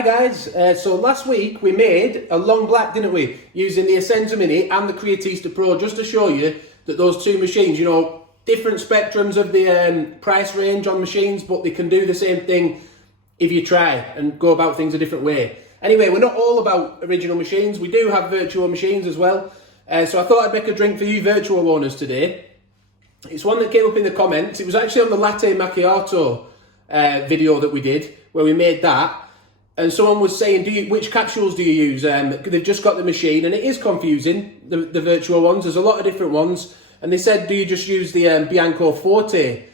Hi guys, so last week we made a long black, didn't we? Using the Essenza Mini and the Creatista Pro, just to show you that those two machines, you know, different spectrums of the price range on machines, but they can do the same thing if you try and go about things a different way. Anyway, we're not all about original machines, we do have Vertuo machines as well. So I thought I'd make a drink for you Vertuo owners today. It's one that came up in the comments. It was actually on the Latte Macchiato video that we did, where we made that. And someone was saying, which capsules do you use? They've just got the machine, and it is confusing, the Vertuo ones. There's a lot of different ones. And they said, do you just use the Bianco Forte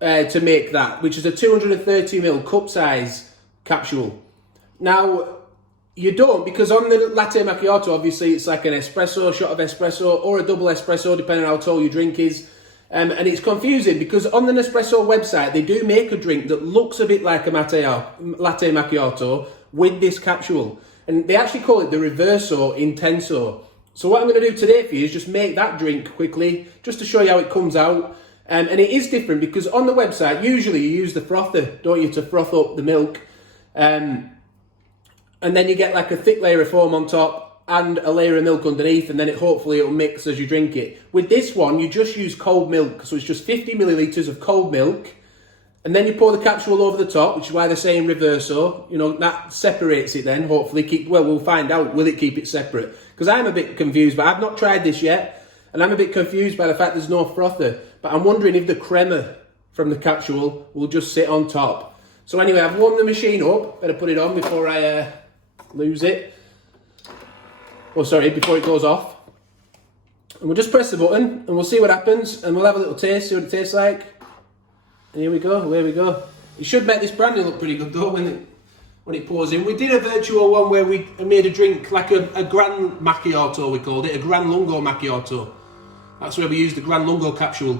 to make that, which is a 230ml cup size capsule. Now, you don't, because on the Latte Macchiato, obviously, it's like an espresso, shot of espresso, or a double espresso, depending on how tall your drink is. And it's confusing because on the Nespresso website, they do make a drink that looks a bit like a Latte Macchiato with this capsule. And they actually call it the Reverso Intenso. So what I'm going to do today for you is just make that drink quickly, just to show you how it comes out. And it is different because on the website, usually you use the frother, don't you, to froth up the milk. And then you get like a thick layer of foam on top and a layer of milk underneath, and then hopefully it'll mix as you drink it. With this one, you just use cold milk, so it's just 50 millilitres of cold milk, and then you pour the capsule over the top, which is why they're saying Reverso. You know, that separates it then, hopefully. Well, we'll find out, will it keep it separate? Because I'm a bit confused, but I've not tried this yet, and I'm a bit confused by the fact there's no frother, but I'm wondering if the crema from the capsule will just sit on top. So anyway, I've warmed the machine up. Better put it on before I lose it. Oh, sorry, before it goes off. And we'll just press the button and we'll see what happens, and we'll have a little taste, see what it tastes like. And here we go, away we go. It should make this brandy look pretty good though when it pours in. We did a Vertuo one where we made a drink like a Gran Macchiato, we called it, a Gran Lungo Macchiato. That's where we used the Gran Lungo capsule.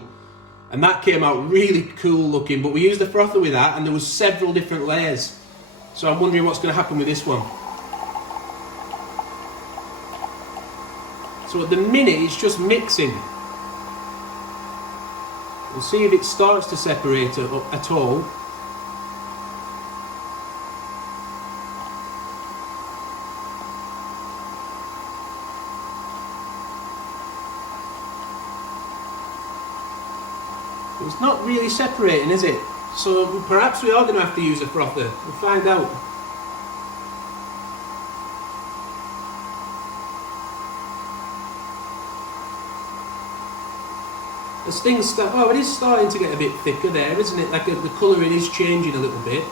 And that came out really cool looking, but we used the frother with that and there was several different layers. So I'm wondering what's going to happen with this one. So at the minute, it's just mixing. We'll see if it starts to separate at all. It's not really separating, is it? So perhaps we are going to have to use a frother. We'll find out. As things start, oh, it is starting to get a bit thicker there, isn't it? Like the colouring is changing a little bit.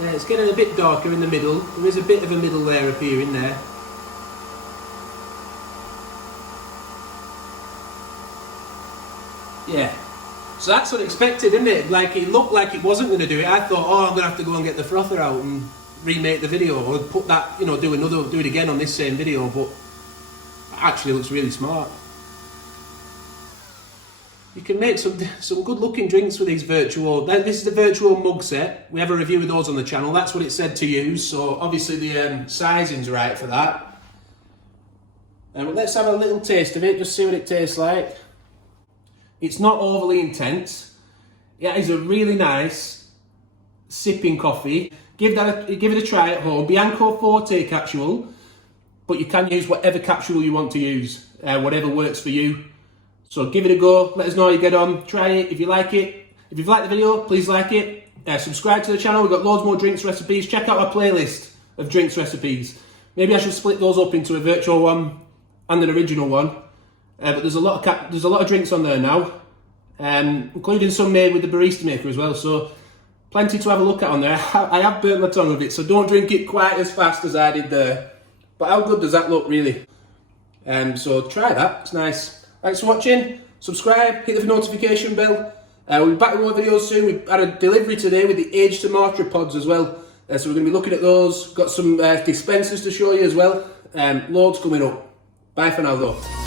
Yeah, it's getting a bit darker in the middle. There is a bit of a middle layer appearing there. Yeah. So that's unexpected, isn't it? Like, it looked like it wasn't going to do it. I thought, oh, I'm going to have to go and get the frother out and remake the video, or put that, you know, do it again on this same video, but it actually looks really smart. You can make some good looking drinks with these Vertuo. This is the Vertuo mug set. We have a review of those on the channel. That's what it said to use, so obviously the sizing's right for that. Let's have a little taste of it, just see what it tastes like. It's not overly intense. It is a really nice sipping coffee. Give it a try at home. Bianco Forte capsule, but you can use whatever capsule you want to use, whatever works for you. So give it a go. Let us know how you get on. Try it if you like it. If you've liked the video, please like it. Subscribe to the channel. We've got loads more drinks recipes. Check out our playlist of drinks recipes. Maybe I should split those up into a Vertuo one and an original one. But there's a lot of drinks on there now, including some made with the Barista maker as well. So plenty to have a look at on there. I have burnt my tongue with it, so don't drink it quite as fast as I did there. But how good does that look, really? So try that, it's nice. Thanks for watching, subscribe, hit the notification bell. We'll be back with more videos soon. We had a delivery today with the aged tomato pods as well. So we're going to be looking at those. Got some dispensers to show you as well. Loads coming up. Bye for now though.